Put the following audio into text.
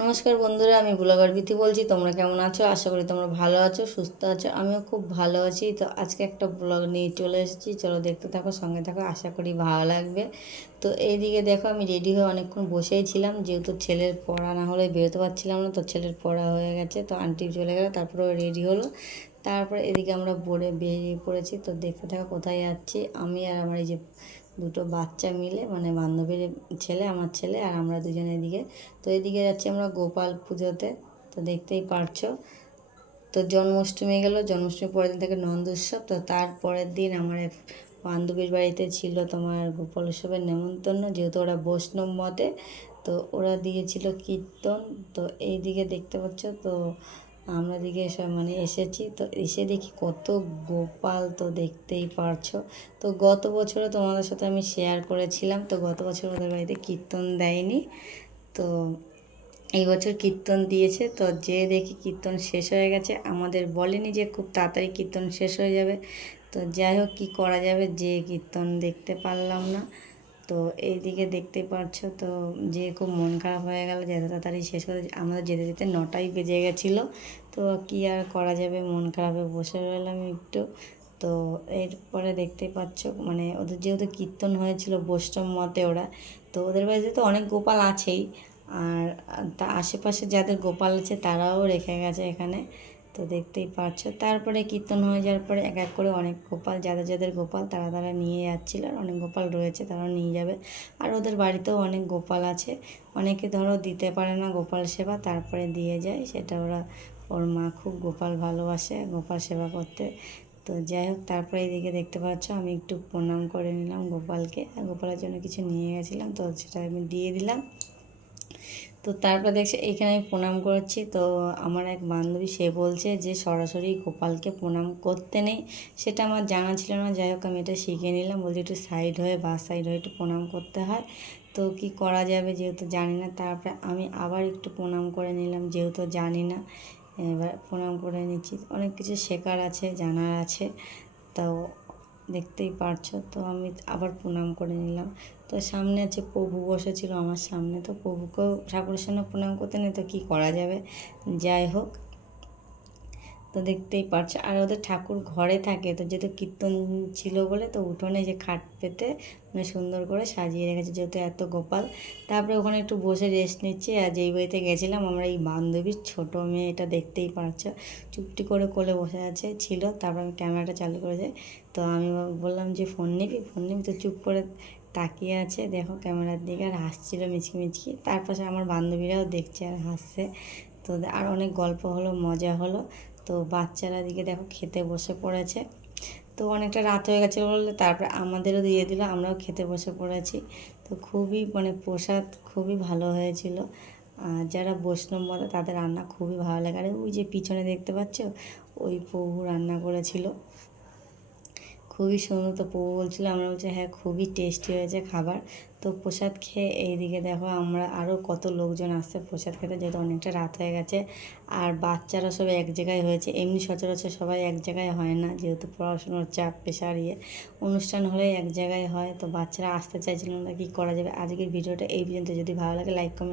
নমস্কার বন্ধুরা, আমি ব্লগার বিথি বলছি। তোমরা কেমন আছো? আশা করি তোমরা ভালো আছো, সুস্থ আছো। আমিও খুব ভালো আছি। তো আজকে একটা ব্লগ নিয়ে চলে এসেছি। চলো দেখতে থাকো, সঙ্গে থাকো। আশা করি ভালো লাগবে। তো এইদিকে দেখো, আমি রেডি হয়ে অনেকক্ষণ বসেই ছিলাম। যেহেতু ছেলের পড়া না হলে বেরোতে পারছিলাম না, তো ছেলের পড়া হয়ে গেছে। তো আন্টি চলে গেলো তারপরে রেডি হলো। তারপরে এদিকে আমরা বোর্ডে বেরিয়ে পড়েছি। তো দেখতে থাকো, কোথায় যাচ্ছি? আমি আর আমার এই যে দুটো বাচ্চা মিলে মানে বান্ধবীর ছেলে, আমার ছেলে আর আমরা দুজনে এদিকে। তো এদিকে যাচ্ছি আমরা গোপাল পুজোতে, তো দেখতেই পারছ। তো জন্মাষ্টমী গেল জন্মাষ্টমী পরের দিন থেকে নন্দ উৎসব তো তারপরের দিন আমার এক বান্ধবীর বাড়িতে ছিল তোমার গোপাল উৎসবের নেমন্তন্ন, যেহেতু ওরা বৈষ্ণব মতে, তো ওরা দিয়েছিল কীর্তন। তো এই দিকে দেখতে পাচ্ছ, তো আমরা দিকে সব মানে এসেছি, তো এসে দেখি কত গোপাল তো দেখতেই পারছ। তো গত বছরও তোমাদের সাথে আমি শেয়ার করেছিলাম, তো গত বছর ওদের বাড়িতে কীর্তন দেয়নি। তো এই বছর কীর্তন দিয়েছে, তো যে দেখি কীর্তন শেষ হয়ে গেছে, আমাদের বলেনি যে খুব তাড়াতাড়ি কীর্তন শেষ হয়ে যাবে। তো যাই হোক, কী করা যাবে, যে কীর্তন দেখতে পারলাম না। তো এই দিকে দেখতে পাচ্ছ তো যে খুব মন খারাপ হয়ে গেল, যে তাড়াতাড়ি শেষ করে আমাদের যেতে যেতে নটাই বেজে গেছিল। তো কী আর করা যাবে, মন খারাপে বসে রইলাম একটু। তো এরপরে দেখতে পাচ্ছ মানে ওদের যেহেতু কীর্তন হয়েছিল বৈষ্ণব মতে ওরা, তো ওদের বাড়িতে তো অনেক গোপাল আছেই, আর তা আশেপাশে যাদের গোপাল আছে তারাও রেখে গেছে এখানে। তো দেখতেই পারছ। তারপরে কীর্তন হয়ে যাওয়ার পরে এক এক করে অনেক গোপাল, যাদের যাদের গোপাল, তারা তারা নিয়ে যাচ্ছিল। আর অনেক গোপাল রয়েছে, তারাও নিয়ে যাবে। আর ওদের বাড়িতেও অনেক গোপাল আছে। অনেকে ধরো দিতে পারে না গোপাল সেবা, তারপরে দিয়ে যায়। সেটা ওরা, ওর মা খুব গোপাল ভালোবাসে, গোপাল সেবা করতে। তো যাই হোক, তারপরে এইদিকে দেখতে পাচ্ছ, আমি একটু প্রণাম করে নিলাম গোপালকে। গোপালের জন্য কিছু নিয়ে গেছিলাম, তো সেটা আমি দিয়ে দিলাম। তো তারপর দেখছি এখানে আমি প্রণাম করছি তো আমার এক বান্ধবী, সে বলছে যে সরাসরি গোপালকে প্রণাম করতে নেই। সেটা আমার জানা ছিল না, যাই হোক আমি এটা শিখে নিলাম। বলছি একটু সাইড হয়ে, বা সাইড হয়ে একটু প্রণাম করতে হয়। তো কি করা যাবে যেহেতু জানি না। তারপরে আমি আবার একটু প্রণাম করে নিলাম, যেহেতু জানি না। এবার প্রণাম করে নিচ্ছি। অনেক কিছু শেখার আছে, জানার আছে। তো দেখতেই পারছ। তো আমি আবার প্রণাম করে নিলাম। তো সামনে আছে প্রভু বসেছিল আমার সামনে। তো প্রভুকেও, ঠাকুরের সামনে প্রণাম করতে নেই তো কী করা যাবে? যাই হোক তো দেখতেই পারছ। আর ওদের ঠাকুর ঘরে থাকে, তো যেহেতু কীর্তন ছিল বলে, তো উঠোনে যে খাট পেতে মানে সুন্দর করে সাজিয়ে রেখেছে, যেহেতু এত গোপাল। তারপরে ওখানে একটু বসে রেস্ট নিচ্ছি, আর যেই বইতে গেছিলাম, আমরা এই বান্ধবীর ছোটো মেয়ে এটা দেখতেই পারছ। চুপটি করে কোলে বসে আছে, ছিল, তারপর আমি ক্যামেরাটা চালু করেছে। তো আমি বললাম যে, ফোন নিবি? ফোন নিবি? তো চুপ করে তাকিয়ে আছে, দেখো ক্যামেরার দিকে, আর হাসছিল মিচকি মিচকি। তার পাশে আমার বান্ধবীরাও দেখছে আর হাসছে। তো আর অনেক গল্প হলো, মজা হলো। তো বাচ্চারা দিকে দেখো খেতে বসে পড়েছে। তো অনেকটা রাত হয়ে গেছিল বললে, তারপরে আমাদেরও দিয়ে দিল, আমরাও খেতে বসে পড়েছি। তো খুবই মানে প্রসাদ খুবই ভালো হয়েছিল। আর যারা বৈষ্ণব মতো তাদের রান্না খুবই ভালো লাগে। আর ওই যে পিছনে দেখতে পাচ্ছ, ওই প্রভু রান্না করেছিল। খুবই সুন্দর। তো পৌ বলছিল, আমরা বলছি হ্যাঁ খুবই টেস্টি হয়েছে খাবার। তো প্রসাদ খেয়ে এইদিকে দেখো, আমরা আরও কত লোকজন আসছে প্রসাদ খেতে, যেহেতু অনেকটা রাত হয়ে গেছে। আর বাচ্চারা সব এক জায়গায় হয়েছে। এমনি সচরাচর সবাই এক জায়গায় হয় না, যেহেতু পড়াশুনোর চাপ, পেশার ইয়ে। অনুষ্ঠান হলে এক জায়গায় হয়। তো বাচ্চারা আসতে চাইছিল না, কী করা যাবে? আজকের ভিডিওটা এই পর্যন্ত। যদি ভালো লাগে লাইক কমেন্ট